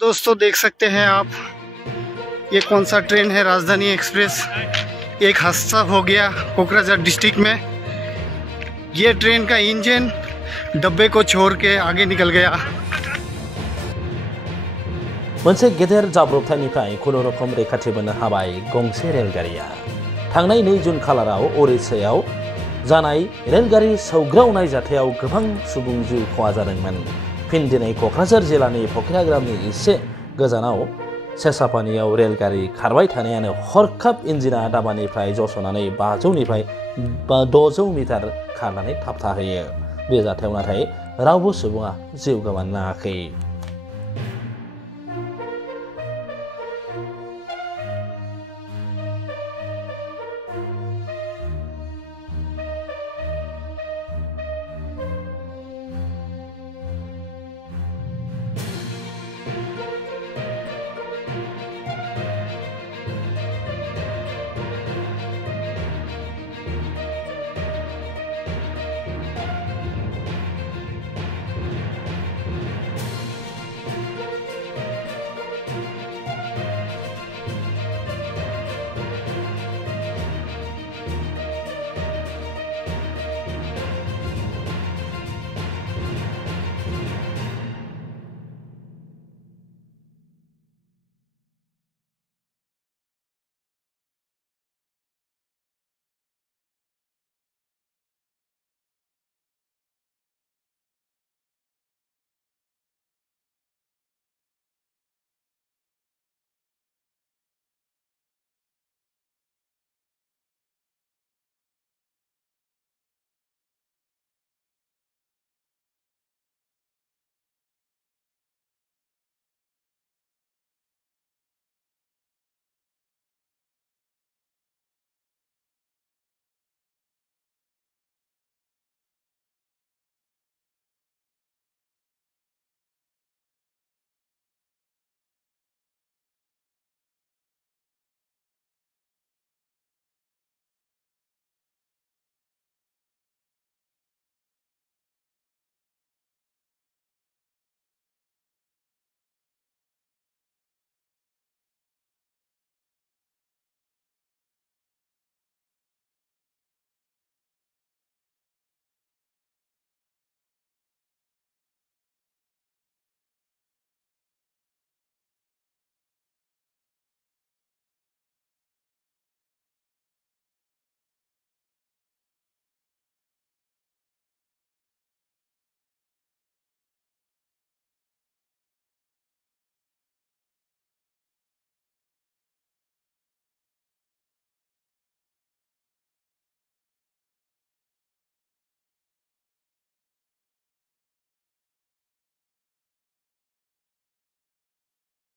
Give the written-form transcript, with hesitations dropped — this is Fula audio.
दोस्तों देख सकते हैं आप, ये कौन सा ट्रेन है, राजधानी एक्सप्रेस। एक हादसा हो गया कोकराझार डिस्ट्रिक्ट में। ये ट्रेन का इंजन डब्बे को छोड़ के आगे निकल गया। मोनसे गेदेर जाब्रबथायनिफ्राय खुनुरुखुम रैखाथि मोननो हाबाय गंसे रेलगारिया। थांनाय 2 जुन खालाराव ओडिशायाव जानाय रेलगारि सौग्रावनाय जाथायाव गोबां सुबुं जिउ खहा जादोंमोन। फिन दिनै क'क्राझार जिल्लानि फकिराग्रामनि एसे गोजानाव सेसापानियाव रेलगारि खारबाय थानायानो हरखाब इन्जिना दाबानिफ्राय जस'नानै 500 निफ्राय 600 मिटार खारनानै थाबथाहोयो। बे जाथायाव नाथाय रावबो सुबुङा जिउ गोमानो नाङाखै।